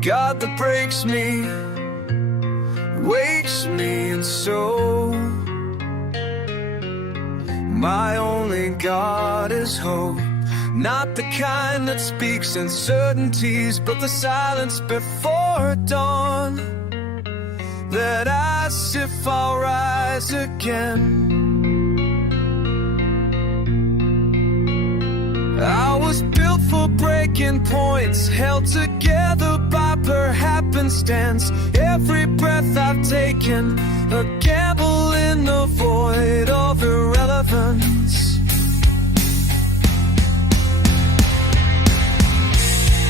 God that breaks me, wakes me, and so my only God is hope. Not the kind that speaks in certainties, but the silence before dawn, that asks if I'll rise again. I was built for breaking points, held together by per happenstance. Every breath I've taken, a gamble in the void of irrelevance.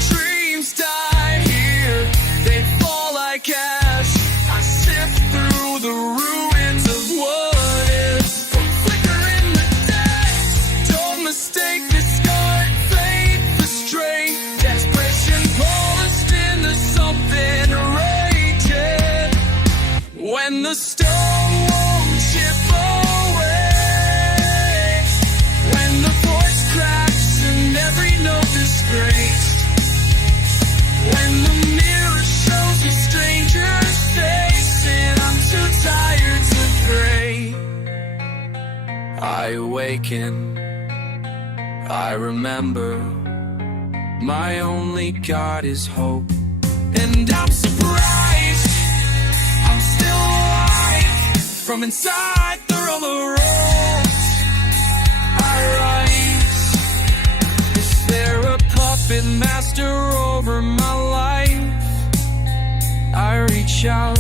Dreams die here, they fall like ash. I sift through the ruins of what is, flicker in the dash. Don't mistake this start, faith for strength, desperation polished into something raging. When the stone won't chip away, when the voice cracks and every note disgraced, when the mirror shows a stranger's face and I'm too tired to pray, I awaken, I remember, my only God is hope. And I'm surprised I'm still alive, from inside the roller rolls I rise. Is there a puppet master over my life? I reach out,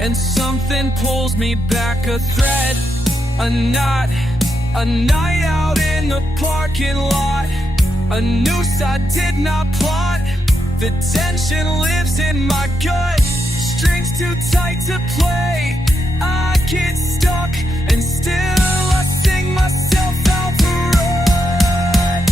and something pulls me back, a thread, a knot, a night out in the parking lot, a noose I did not plot. The tension lives in my gut, strings too tight to play. I get stuck, and still I sing myself out the road.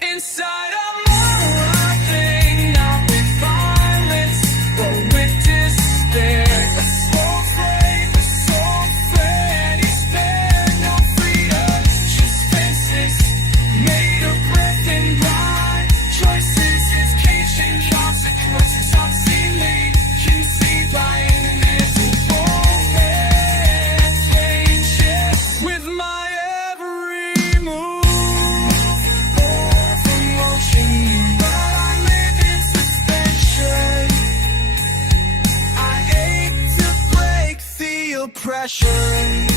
Inside I'm laughing, not with violence, but with despair. A slow flame, a soul fed, is there no freedom? Just fences made of breath and blind choices. It's cage and consequences I've seen made, conceived by invisible hands. Changes with my every move, of emotion, but I live in suspension. I hate to break the oppression.